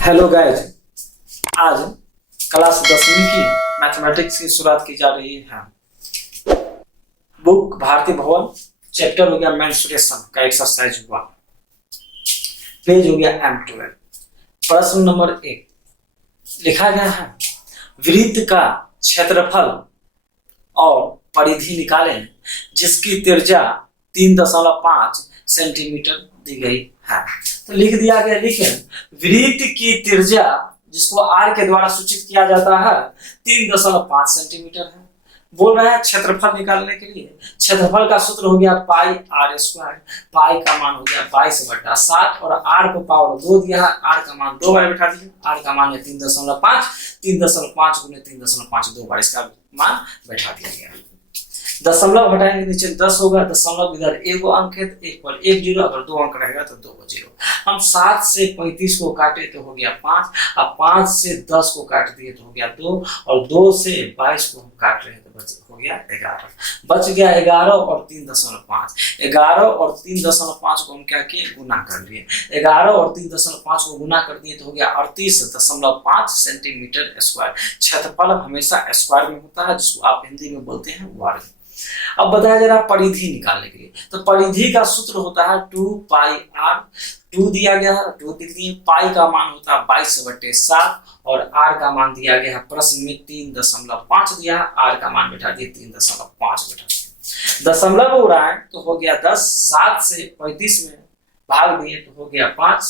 Hello guys, आज class 10वीं की मैथमेटिक्स की शुरुआत की जा रही है। बुक भारती भवन, चैप्टर हो गया मेंसुरेशन का एक्सरसाइज हुआ, पेज हो गया M12। प्रश्न नंबर 1 लिखा गया है, वृत्त का क्षेत्रफल और परिधि निकालें जिसकी त्रिज्या 3.5 सेंटीमीटर दी गई है। तो लिख दिया गया, लिखे वृत्त की त्रिज्या जिसको r के द्वारा सूचित किया जाता है 3.5 सेंटीमीटर है। बोल रहा है क्षेत्रफल निकालने के लिए, क्षेत्रफल का सूत्र हो गया पाई r स्क्वायर। पाई का मान हो गया 22/7 और r को पावर 2 दिया है, r का मान 2 बार बैठा दिया। r का मान है 3.5, 3.5 गुने 3.5 2 बार इसका मान बैठा दिया गया। दशमलव हटाएंगे, नीचे 10 होगा, दशमलव इधर एक अंक है, एक पर 1 0, अगर 2 अंक रहेगा तो 2 0। हम 7 से 35 को काटे तो हो गया 5, अब 5 से 10 को काट दिए तो हो गया 2, और 2 से 22 को हम काट रहे हैं तो हो गया 11। बच गया 11 और 3.5। 11 और 3.5 को हम क्या किए, गुना कर लिए। 11 और 3.5 को गुना कर दिए तो हो गया 38.5 सेंटीमीटर स्क्वायर। क्षेत्रफल हमेशा स्क्वायर में होता है, जिसको आप हिंदी में बोलते हैं वर्ग। अब बताया जा रहा परिधि निकालने के लिए, तो परिधि का सूत्र होता है 2 पाई r। 2 दिया गया है, 2 लिख दिए। पाई का मान होता है 22/7 और r का मान दिया गया है प्रश्न में 3.5 दिया है, r का मान बैठा दिए 3.5 बैठा दिए। दशमलव हो रहा है तो हो गया 10, 7 से 35 में भाग दिए तो हो गया 5,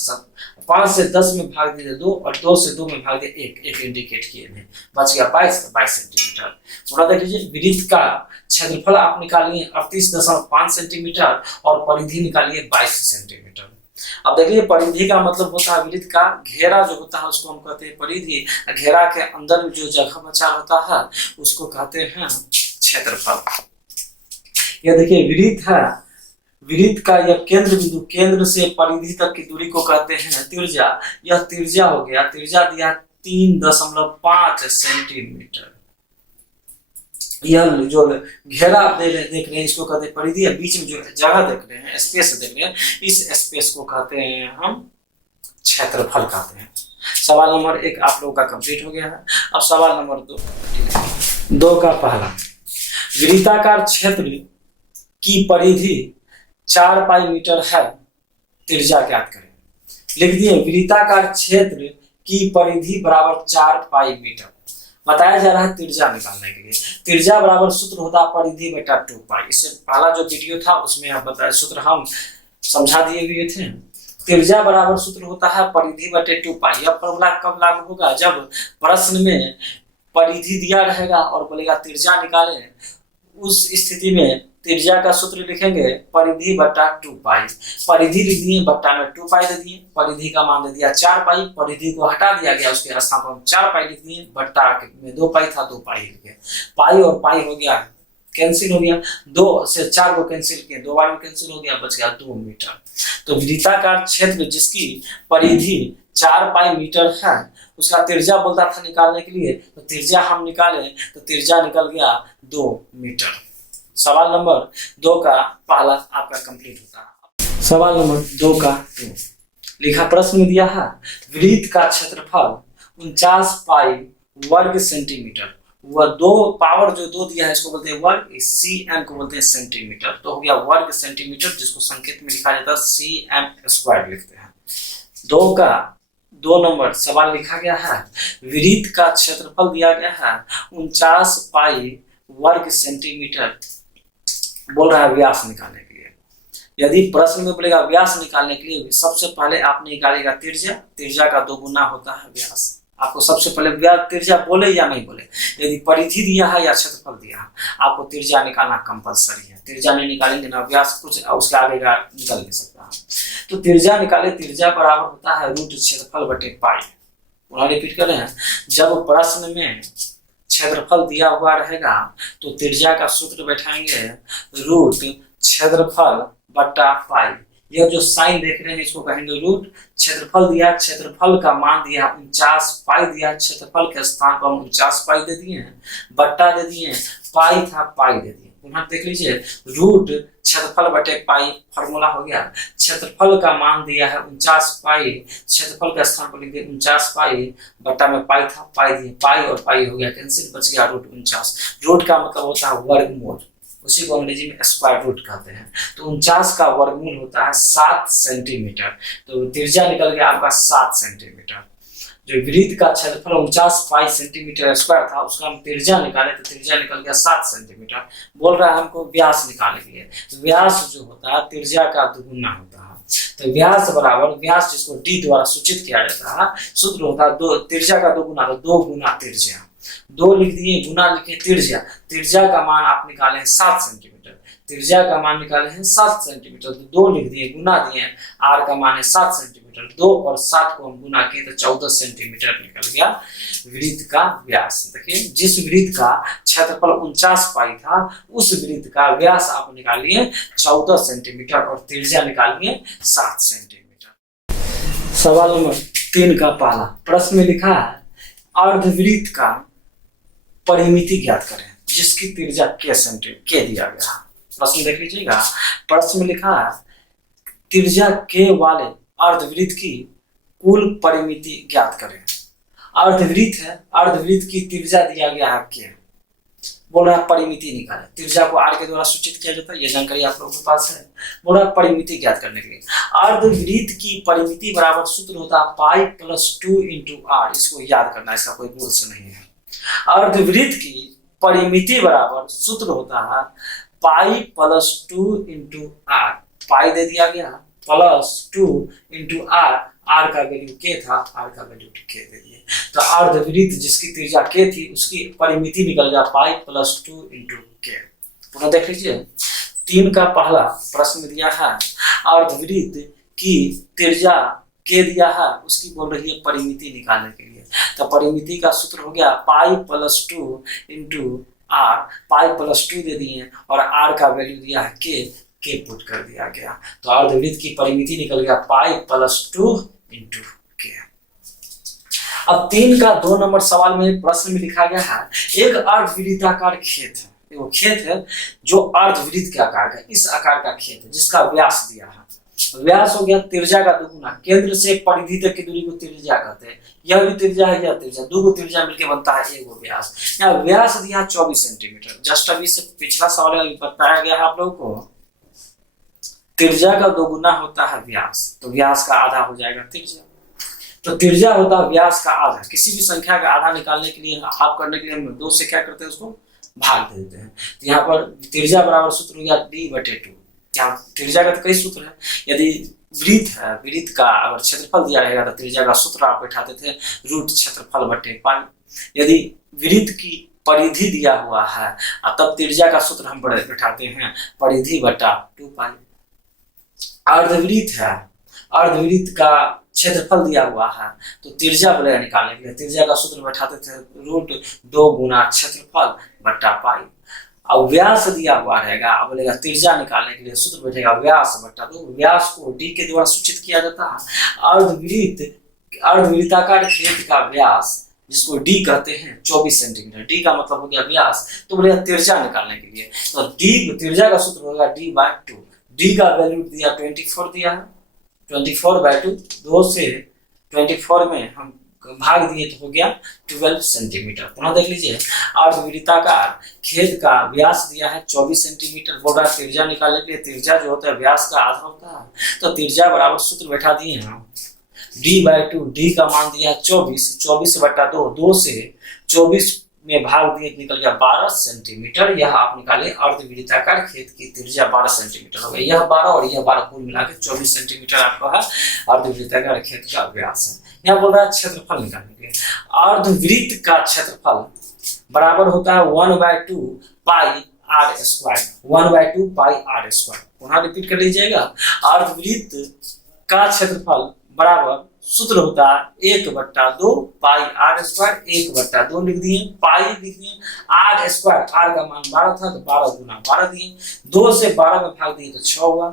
5 से 10 में भाग दिए 2 और 2 से 2 में भाग दिए 1 इंडिकेट किए नहीं, बच गया 22 सेंटीमीटर। थोड़ा देख लीजिए, वृत्त का क्षेत्रफल आप निकालिए 38.5 सेंटीमीटर और परिधि निकालिए 22 सेंटीमीटर। अब देखिए, परिधि का मतलब होता है वृत्त का घेरा जो होता है उसको हम कहते हैं परिधि। घेरा के अंदर में जो जगह बचा होता है उसको कहते हैं क्षेत्रफल। यह देखिए वृत्त है, वृत्त का यह केंद्र बिंदु, केंद्र से परिधि तक की दूरी को कहते हैं त्रिज्या। यह त्रिज्या हो गया, त्रिज्या दिया 3.5 सेंटीमीटर। यह जो घेरा आप देख रहे हैं इसको कहते हैं परिधि। बीच में जो जगह देख रहे हैं, स्पेस देख रहे हैं, इस स्पेस को कहते हैं हम क्षेत्रफल कहते हैं। सवाल नंबर 1 आप लोगों का कंप्लीट हो गया है। अब सवाल नंबर 2 का पहला, वृत्ताकार क्षेत्र की परिधि 4 पाई मीटर है, त्रिज्या ज्ञात करें। लिख दिए, वृत्ताकार क्षेत्र की परिधि बराबर 4 पाई मीटर। बताया जा रहा है त्रिज्या निकालने के लिए। त्रिज्या बराबर सूत्र होता है परिधि बटा 2 पाई। इससे पहला जो वीडियो था उसमें हम बताया, सूत्र हम समझा दिए हुए थे। त्रिज्या बराबर सूत्र होता है परिधि बटे 2 पाई। यह फॉर्मूला कब लागू होगा, जब प्रश्न में परिधि दिया रहेगा और बोलेगा त्रिज्या निकालें, उस स्थिति में त्रिज्या का सूत्र लिखेंगे परिधि बटा 2 पाई। परिधि लिख दिए, बट्टा में 2 पाई दे दिए, परिधि का मान दे दिया 4 पाई, परिधि को हटा दिया गया, उसके स्थान पर 4 पाई लिख दिए, बट्टा में 2 पाई था 2 पाई लिख गए। पाई और पाई हो गया कैंसिल हो गया, 2 से 4 को कैंसिल किए, 2 बार में कैंसिल हो गया, बच गया 2 मीटर। तो वृत्ताकार क्षेत्र जिसकी परिधि 4 पाई मीटर है उसका त्रिज्या बोलता था निकालने के लिए, तो त्रिज्या हम निकाले तो त्रिज्या निकल गया 2 मीटर। सवाल नंबर 2 का पहला आपका कंप्लीट होता है। सवाल नंबर 2 का 2 लिखा, प्रश्न में दिया है वृत्त का क्षेत्रफल 49 पाई वर्ग सेंटीमीटर। वह 2 पावर जो 2 दिया है इसको बोलते हैं वर्ग, cm को बोलते हैं सेंटीमीटर। तो हो गया वर्ग सेंटीमीटर, जिसको संकेत में लिखा जाता है cm स्क्वायर लिखते हैं। 2 का 2 नंबर सवाल लिखा गया है, वृत्त का क्षेत्रफल दिया गया है 49 पाई वर्ग सेंटीमीटर। बोल रहा है व्यास निकालने के लिए। यदि प्रश्न में बोलेगा व्यास निकालने के लिए, सबसे पहले आप निकालेगा त्रिज्या। त्रिज्या का 2 गुना होता है व्यास। आपको सबसे पहले व्यास त्रिज्या बोले या नहीं बोले, यदि परिधि दिया है या क्षेत्रफल दिया है, आपको त्रिज्या निकालना कंपलसरी है। त्रिज्या नहीं निकालेंगे ना व्यास कुछ उसके आगे का निकल नहीं सकता है। तो त्रिज्या निकाले, त्रिज्या बराबर होता है रूट क्षेत्रफल बटे पाई। पुनः रिपीट कर रहे हैं, जब प्रश्न में क्षेत्रफल दिया हुआ रहेगा तो त्रिज्या का सूत्र बैठाएंगे रूट क्षेत्रफल बटा पाई। यह जो साइन देख रहे हैं इसको कहेंगे रूट। क्षेत्रफल दिया, क्षेत्रफल का मान दिया 49 पाई दिया, क्षेत्रफल के स्थान पर हम 49 पाई दे दिए, बट्टा दे दिए, पाई था पाई दे दिए। पुनः देख लीजिए, रूट क्षेत्रफल बटे पाई फॉर्मूला हो गया। क्षेत्रफल का मान दिया है 49 पाई, क्षेत्रफल का स्थान पर लिख दिया 49 पाई, बटा में पाई था, पाई दिए, पाई और पाई हो गया कैंसिल, बच गया रूट 49। रूट का मतलब होता है वर्गमूल, उसी को अंग्रेजी में स्क्वायर रूट कहते हैं। तो 49 का वर्गमूल होता है 7 सेंटीमीटर। तो त्रिज्या निकल गया आपका 7 सेंटीमीटर। जो वृत्त का क्षेत्रफल 49 पाई सेंटीमीटर स्क्वायर था, उसका हम त्रिज्या निकाले तो त्रिज्या निकल गया 7 सेंटीमीटर। बोल रहा है हमको व्यास निकालने के लिए, तो व्यास जो होता है त्रिज्या का दुगुना होता है। तो व्यास बराबर, व्यास जिसको डी द्वारा सूचित किया जाता है, सूत्र होता है दो, त्रिज्या का दुगुना, तो 2 गुना त्रिज्या, 2 लिख दिए, गुना लिखे त्रिज्या। त्रिज्या का मान आप निकाले हैं 7 सेंटीमीटर, त्रिज्या का मान निकाले हैं 7 सेंटीमीटर, तो 2 लिख दिए, गुना दिए, आर का मान है 7 सेंटीमीटर, 2 और 7 को हम गुना किए तो 14 सेंटीमीटर निकल गया वृत्त का व्यास। देखिए, जिस वृत्त का क्षेत्रफल 49 पाई था, उस वृत्त का व्यास आप निकालिए 14 सेंटीमीटर और त्रिज्या निकालिए 7 सेंटीमीटर। सवाल नंबर 3 का पहला प्रश्न में लिखा है अर्धवृत्त का परिमिति ज्ञात करें जिसकी त्रिज्या के सेंटीमीटर के दिया गया। प्रश्न देख लीजिएगा, प्रश्न में लिखा है त्रिज्या के वाले अर्धवृत्त की कुल परिमिति ज्ञात करें। अर्धवृत्त है, अर्धवृत्त की त्रिज्या दिया गया है के, बोल रहा है परिमिति निकाले। त्रिज्या को आर के द्वारा सूचित किया जाता है, यह जानकारी आप लोगों के पास है। बोल रहा है परिमिति ज्ञात करने के लिए अर्धवृत्त की परिमिति बराबर सूत्र होता है पाई प्लस 2 इंटू आर। इसको याद करना, इसका कोई रूल्स नहीं है। अर्धवृत्त की परिमिति बराबर सूत्र होता है पाई प्लस 2 इंटू आर। पाई दे दिया गया प्लस 2 इंटू आर, आर का वैल्यू के था, आर का वैल्यू के दे दिए। तो अर्धवृत्त जिसकी त्रिज्या के थी उसकी परिमिति निकल गया पाई प्लस 2 इंटू के। पुनः देख लीजिए, 3 का पहला प्रश्न दिया है अर्धवृत्त की त्रिज्या के दिया है, उसकी बोल रही है परिमिति निकालने के लिए। तो परिमिति का सूत्र हो गया pi plus 2 into r. Pi plus 2 दे दिए और आर का वैल्यू दिया है के पुट कर दिया गया। तो अर्धवृत्त की परिमिति निकल गया पाई प्लस 2 इंटू के। अब 3 का 2 नंबर सवाल में प्रश्न में लिखा गया है एक अर्धवृत्ताकार खेत है, वो खेत है जो अर्धवृत्त के आकार का, इस आकार का खेत है जिसका व्यास दिया है। व्यास हो गया त्रिज्या का दुगुना, केंद्र से परिधि तक की दूरी को त्रिज्या कहते हैं। यह भी त्रिज्या है, यह त्रिज्या, दो त्रिज्या मिलकर बनता है एक व्यास। यहाँ व्यास दिया 24 सेंटीमीटर। जस्ट अभी से पिछला सवाल में बताया गया है आप लोगों को, त्रिज्या का दोगुना होता है व्यास, तो व्यास का आधा हो जाएगा त्रिज्या। तो त्रिज्या होता है व्यास का आधा। किसी भी संख्या का आधा निकालने के लिए, हाफ करने के लिए हम 2 से क्या करते हैं, उसको भाग दे देते हैं। तो यहाँ पर त्रिज्या बराबर सूत्र हो गया d/2। क्या त्रिज्या का तो कई सूत्र है। यदि वृत्त है, वृत्त का अगर क्षेत्रफल दिया रहेगा तो त्रिज्या का सूत्र आप बैठाते थे रूट क्षेत्रफल बटे पाई। यदि वृत्त की परिधि दिया हुआ है तब त्रिज्या का सूत्र हम बैठाते हैं परिधि बटा 2 पाई। अर्धवृत्त है, अर्धवृत्त का क्षेत्रफल दिया हुआ है तो त्रिज्या बोलेगा निकालने के लिए, त्रिज्या का सूत्र बैठाते थे रूट 2 गुना क्षेत्रफल बटा पाई। और व्यास दिया हुआ रहेगा, बोलेगा त्रिज्या निकालने के लिए सूत्र बैठेगा व्यास बटा 2। व्यास को डी के द्वारा सूचित किया जाता है। अर्धवृत्ताकार खेत का व्यास जिसको डी कहते हैं 24 सेंटीमीटर। डी का मतलब हो गया व्यास, तो बोलेगा त्रिज्या निकालने के लिए तो डी त्रिज्या का सूत्र होगा d/2। डी का वैल्यू दिया 24 दिया है, 24/2, 2 से 24 में हम भाग दिए तो हो गया 12 सेंटीमीटर। पुनः देख लीजिए, अर्धवृत्ताकार खेत का व्यास दिया है 24 सेंटीमीटर। बोल रहा है त्रिज्या निकालने के लिए त्रिज्या जो होता है व्यास का आधा होता है, तो त्रिज्या बराबर सूत्र बैठा दिए हैं d/2। डी का मान दिया 24, 24/2, 2 से 24 में भाग दिए निकल गया 12 सेंटीमीटर। यह आप निकाले अर्धवृत्ताकार खेत की त्रिज्या 12 सेंटीमीटर हो गई। यह 12 और यह 12 कुल मिलाकर 24 सेंटीमीटर आपका है अर्धवृत्ताकार खेत का व्यास है। यहाँ बोल रहा है क्षेत्रफल निकालने के लिए अर्धवृत्त का क्षेत्रफल बराबर होता है 1/2 pi r square, 1/2 pi r square. पुनः रिपीट कर लीजिएगा, अर्धवृत्त का क्षेत्रफल बराबर सूत्र होता है 1/2 पाई आर स्क्वायर, 1/2 लिख दिए, पाई लिख दिए, आर स्क्वायर, आर का मान 12 था तो 12 गुना 12 दिए, 2 से 12 में भाग दिए तो 6 हुआ,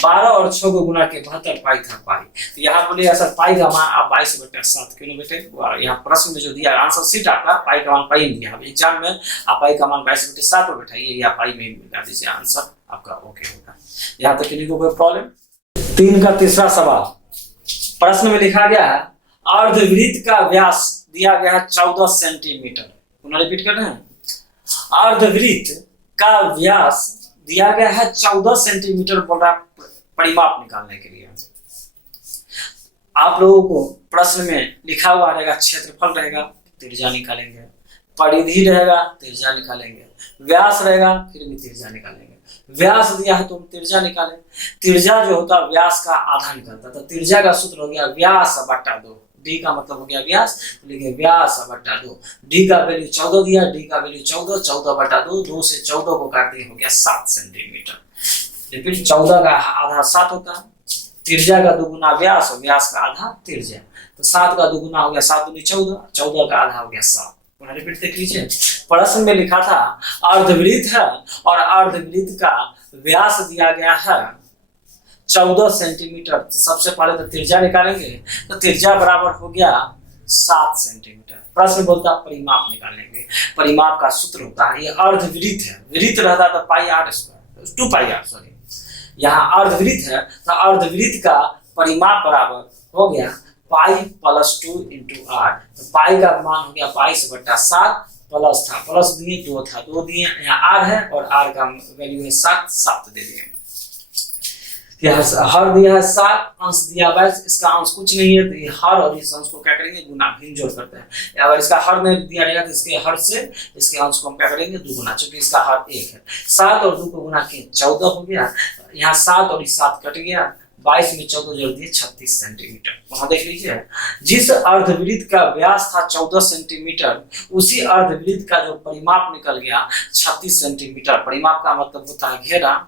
12 और 6 को गुना के 72 पाई था पाई। तो यहाँ बोलिएगा सर पाई का मान आप 22/7 क्यों बेटे, यहाँ प्रश्न में जो दिया आंसर सीट आपका पाई का मान पाई में दिया। एग्जाम में आप पाई का मान 22/7 पर बैठाइए या पाई में मिला दीजिए, आंसर आपका ओके होगा। यहाँ तक किसी को कोई प्रॉब्लम। 3 का तीसरा सवाल प्रश्न में लिखा गया है अर्धवृत्त का व्यास दिया गया है 14 सेंटीमीटर। पुनः रिपीट कर रहे हैं, अर्धवृत्त का व्यास दिया गया है 14 सेंटीमीटर बोल रहा है परिमाप निकालने के लिए। आप लोगों को प्रश्न में लिखा हुआ रहेगा क्षेत्रफल रहेगा, त्रिज्या निकालेंगे, परिधि रहेगा, त्रिज्या निकालेंगे, व्यास रहेगा, फिर भी त्रिज्या निकालेंगे। व्यास दिया है तो हम त्रिज्या निकालें। त्रिज्या जो होता है व्यास का आधा निकलता है, तो त्रिज्या का सूत्र हो गया व्यास बटा 2। डी का मतलब हो गया व्यास, तो लिखे व्यास बटा 2। डी का वैल्यू 14 दिया, डी का वैल्यू 14, 14 बटा 2, 2 से 14 को काट दिए हो गया 7 सेंटीमीटर। रिपीट, 14 का आधा 7 होता है, त्रिज्या का दुगुना व्यास और व्यास का आधा त्रिज्या, तो 7 का दुगुना हो गया 7 दूनी 14, 14 का आधा हो गया 7। रिपीट देख लीजिए, प्रश्न में लिखा था अर्धवृत्त है और अर्धवृत्त का व्यास दिया गया है 14 सेंटीमीटर। तो सबसे पहले तो त्रिज्या निकालेंगे, तो त्रिज्या बराबर हो गया 7 सेंटीमीटर। प्रश्न बोलता है परिमाप निकालेंगे, परिमाप का सूत्र होता है, ये अर्धवृत्त है, वृत्त रहता तो pi r square 2 pi r sorry, यहाँ अर्धवृत्त है तो अर्धवृत्त का परिमाप बराबर हो गया पाई प्लस 2 इंटू आर। तो पाई का मान हो गया 22/7, प्लस था प्लस दिए, 2 था 2 दिए, यहाँ आर है और आर का वैल्यू है 7, 7 दे दिए। हर दिया है 7, अंश दिया 22, इसका अंश कुछ नहीं है, तो ये हर और इस अंश को क्या करेंगे गुना, भिन्न जोड़ करते हैं। अगर इसका हर नहीं दिया जाएगा तो इसके हर से इसके अंश को हम क्या करेंगे दुगुना, क्योंकि इसका हर 1 है। 7 और 2 को गुना किए 14 हो गया, यहाँ 7 और 7 कट गया, 22 में 14 जोड़ दिए 36 सेंटीमीटर। वहां देख लीजिए, जिस अर्धवृत्त का व्यास था 14 सेंटीमीटर, उसी अर्धवृत्त का जो परिमाप निकल गया 36 सेंटीमीटर। परिमाप का मतलब होता है घेरा।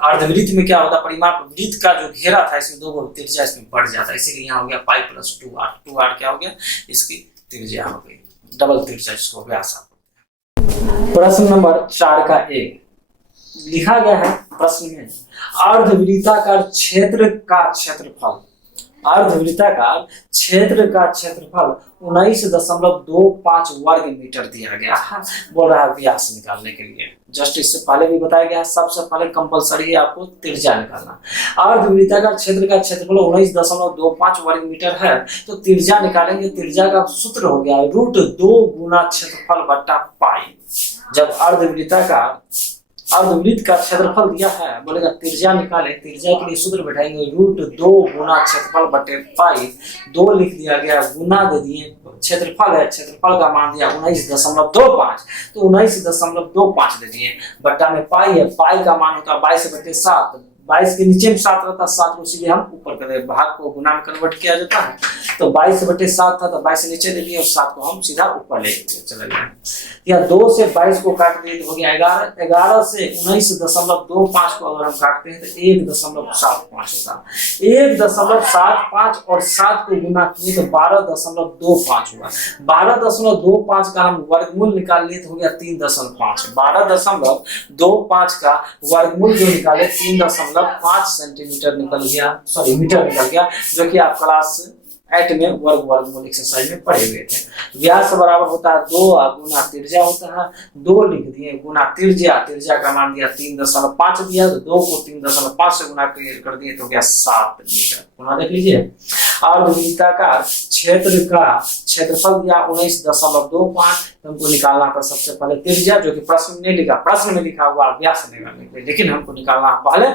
अर्धवृत्त में क्या होता है, परिमाप वृत्त का जो घेरा था इसमें 2 त्रिज्या इसमें बढ़ जाता है, इसीलिए यहाँ हो गया पाई प्लस 2r। 2r क्या हो गया, इसकी त्रिज्या हो गई, डबल त्रिज्या जिसको व्यास। प्रश्न नंबर 4 का 1 लिखा गया है प्रश्न में अर्धवृत्ताकार क्षेत्र का क्षेत्रफल, अर्धवृत्ताकार क्षेत्र का क्षेत्रफल 19.25 वर्ग मीटर दिया गया है। बोल रहा है व्यास निकालने के लिए। जस्ट इससे पहले भी बताया गया, सबसे पहले कंपलसरी है आपको त्रिज्या निकालना। अर्धवृत्ताकार क्षेत्र का क्षेत्रफल 19.25 वर्ग मीटर है, तो त्रिज्या निकालेंगे। त्रिज्या का सूत्र हो गया √2 गुना क्षेत्रफल बट्टा पाई। जब अर्धवृत्त का क्षेत्रफल दिया है, बोलेगा त्रिज्या निकाले, त्रिज्या के लिए सूत्र बैठाएंगे √2 गुना क्षेत्रफल बटे पाई। 2 लिख दिया गया, गुना दे दिए, क्षेत्रफल है, क्षेत्रफल का मान दिया 19.25, तो 19.25 दे दिए, बट्टा में पाई है, पाई का मान होता है 22/7। 22 के नीचे में 7 रहता है, 7 को इसीलिए हम ऊपर कर दे, भाग को गुना में कन्वर्ट किया जाता है, तो 22/7 था, तो 22 नीचे दे दिए और 7 को हम सीधा ऊपर ले चले गए। या 2 से 22 को काट दिए तो हो गया 11, 11 से 19.25 को अगर हम काटते हैं तो 1.75 होता, 1.75 और 7 को गुना किए तो 12.25 हुआ। 12.25 का हम वर्गमूल निकाल लिए तो हो गया 3.5। 12.25 का वर्गमूल जो निकाले 3.5 सेंटीमीटर निकल गया, सॉरी मीटर निकल गया, जो कि आप क्लास 8 में वर्गमूल एक्सरसाइज में पढ़े हुए थे। व्यास बराबर होता है 2 गुना त्रिज्या होता है, 2 लिख दिए गुना त्रिज्या, त्रिज्या का मान दिया 3.5 दिया, तो 2 को 3.5 से गुना कर दिए तो हो गया 7 मीटर। पुनः देख लीजिए, अर्धवृत्ताकार क्षेत्र का क्षेत्रफल दिया 19.25, हमको निकालना था सबसे पहले त्रिज्या, जो कि प्रश्न में नहीं लिखा, प्रश्न में लिखा हुआ व्यास निकालने के लिए, लेकिन हमको निकालना पहले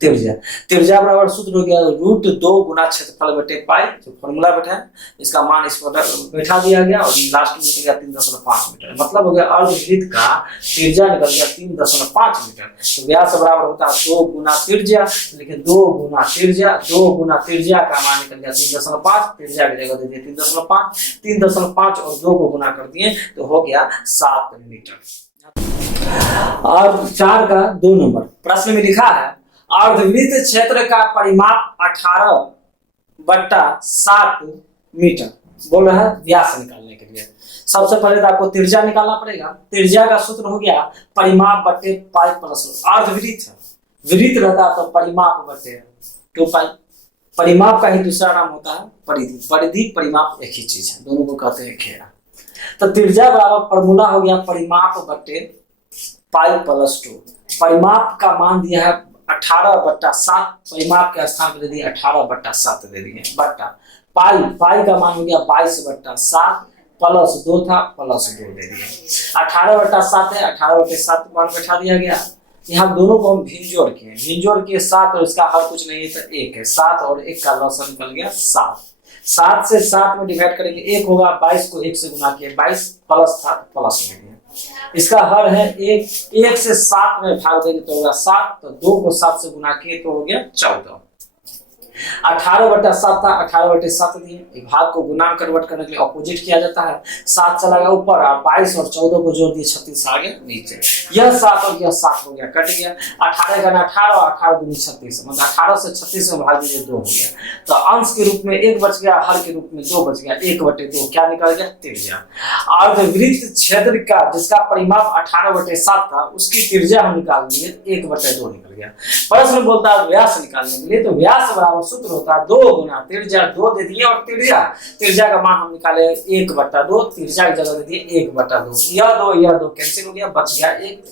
त्रिज्या। त्रिज्या बराबर सूत्र हो गया √2 गुना क्षेत्रफल बटे पाई, जो फॉर्मूला बैठा है, इसका मान इस पर बैठा दिया गया और लास्ट में निकल गया 3.5 मीटर। मतलब हो गया अर्धवृत्त का त्रिज्या निकल गया 3.5 मीटर। तो व्यास बराबर होता है 2 गुना त्रिज्या, लेकिन 2 गुना त्रिज्या, 2 गुना त्रिज्या का मान निकल गया 3.5, त्रिज्या की जगह दे दिए 3.5, 3.5 और 2 को गुना कर दिए तो हो गया 7 मीटर। और 4 का 2 नंबर प्रश्न में लिखा है अर्धवृत्त क्षेत्र का परिमाप 18/7 मीटर। बोल रहा है व्यास निकालने के लिए। सबसे पहले तो आपको त्रिज्या निकालना पड़ेगा। त्रिज्या का सूत्र हो गया परिमाप बटे पाई प्लस, अर्धवृत्त है विरीत रहता तो परिमाप बटे 2 पाई। परिमाप का ही दूसरा नाम होता है परिधि। परिधि परिमाप एक ही चीज है, दोनों को कहते हैं घेरा। तो त्रिज्या बराबर फॉर्मूला हो गया परिमाप बटे पाई प्लस 2। परिमाप का मान दिया है 18/7, परिमाप के स्थान पर दे दिया 18/7 दे दिए, बट्टा पाई, पाई का मान हो गया 22/7 प्लस 2 था, प्लस 2 दे दिए। 18/7 है, 18/7 मान बैठा दिया गया। यहाँ दोनों को हम भिंजोड़ के 7 और इसका हर कुछ नहीं है तो 1 है। 7 और 1 का लॉसन निकल गया 7। 7 से 7 में डिवाइड करेंगे 1 होगा, 22 को 1 से गुना किया 22 प्लस था प्लस में गया। इसका हर है 1 से 7 में भाग देंगे तो होगा 7, तो 2 को 7 से गुना किए तो हो गया 14। 18/7 था, 18/7 दिए। भाग को गुना में कन्वर्ट करने के लिए ऑपोजिट किया जाता है। 7 चला गया ऊपर और 22 और 14 को जोड़ दिए 36 आ गया नीचे। यह 7 और यह 7 हो गया, कट गया। 18 का 18 और 18 दूनी 36, मतलब 18 से 36 में भाग दीजिए 2 हो गया। तो अंश के रूप में 1 बच गया, हर के रूप में 2 बच गया। 1/2 क्या निकल गया? त्रिज्या। अर्धवृत्त क्षेत्र का जिसका परिमाप 18/7 था उसकी त्रिज्या हम निकाल लिए 1/2 निकल गया। प्रश्न बोलता है व्यास निकालने के लिए, तो व्यास बराबर सूत्र होता है 2 गुना त्रिज्या। 2 दे दिए और त्रिज्या का मान हम निकाले 1/2, त्रिज्या की जगह दे दिए 1/2। यह 2 कैंसिल हो गया, बच गया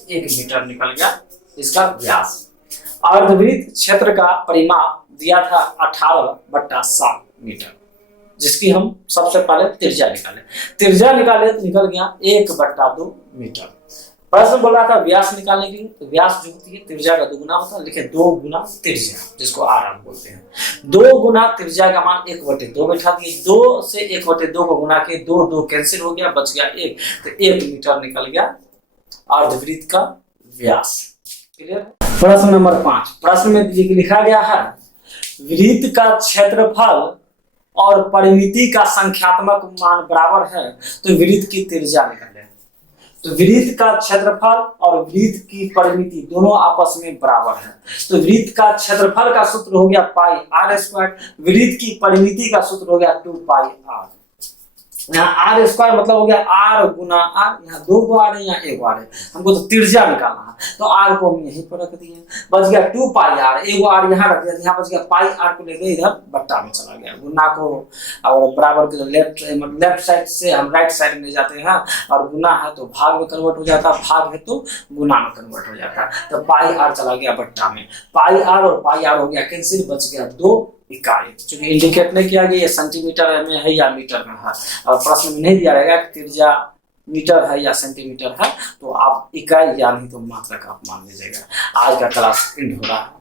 1 मीटर निकल गया इसका व्यास। अर्धवृत्त क्षेत्र का परिमाप दिया था 18/7 मीटर, जिसकी हम सबसे पहले त्रिज्या निकाले तो निकल गया 1/2 मीटर। प्रश्न बोल रहा था व्यास निकालने के लिए, तो व्यास जो होती है त्रिज्या का दुगुना होता है, लिखे 2 गुना त्रिज्या, जिसको आर हम बोलते हैं। 2 गुना त्रिज्या का मान 1/2 बैठा दिए। 2 से 1/2 को गुना के 2 कैंसिल हो गया, बच गया 1, तो 1 मीटर निकल गया अर्धवृत्त का व्यास। क्लियर? प्रश्न नंबर 5, प्रश्न में लिखा गया है वृत्त का क्षेत्रफल और परिमिति का संख्यात्मक मान बराबर है तो वृत्त की त्रिज्या निकालें। तो वृत्त का क्षेत्रफल और वृत्त की परिमिति दोनों आपस में बराबर है, तो वृत्त का क्षेत्रफल का सूत्र हो गया पाई आर स्क्वायर, वृत्त की परिमिति का सूत्र हो गया 2 पाई आर। यहाँ आर स्क्वायर मतलब हो गया आर गुना आर, यहाँ 2 को आर है, यहाँ 1 आर है, हमको तो त्रिज्या निकालना है, तो आर को हम यहीं पर रख दिए, बच गया 2 पाई आर। 1 आर यहाँ रख दिया, यहाँ बच गया पाई आर को लेकर इधर बट्टा में चला गया। गुना को और बराबर के लेफ्ट साइड से हम राइट साइड में ले जाते हैं, और गुना है तो भाग में कन्वर्ट हो जाता है, भाग है तो गुना में कन्वर्ट हो जाता है। तो पाई आर चला गया बट्टा में, पाई आर और पाई आर हो गया कैंसिल, बच गया 2 इकाई। चूंकि इंडिकेट नहीं किया गया ये सेंटीमीटर में है या मीटर में है, और प्रश्न में नहीं दिया रहेगा कि त्रिज्या मीटर है या सेंटीमीटर है, तो आप इकाई या नहीं तो मात्रक आप मान लीजिएगा। आज का क्लास एंड हो रहा है।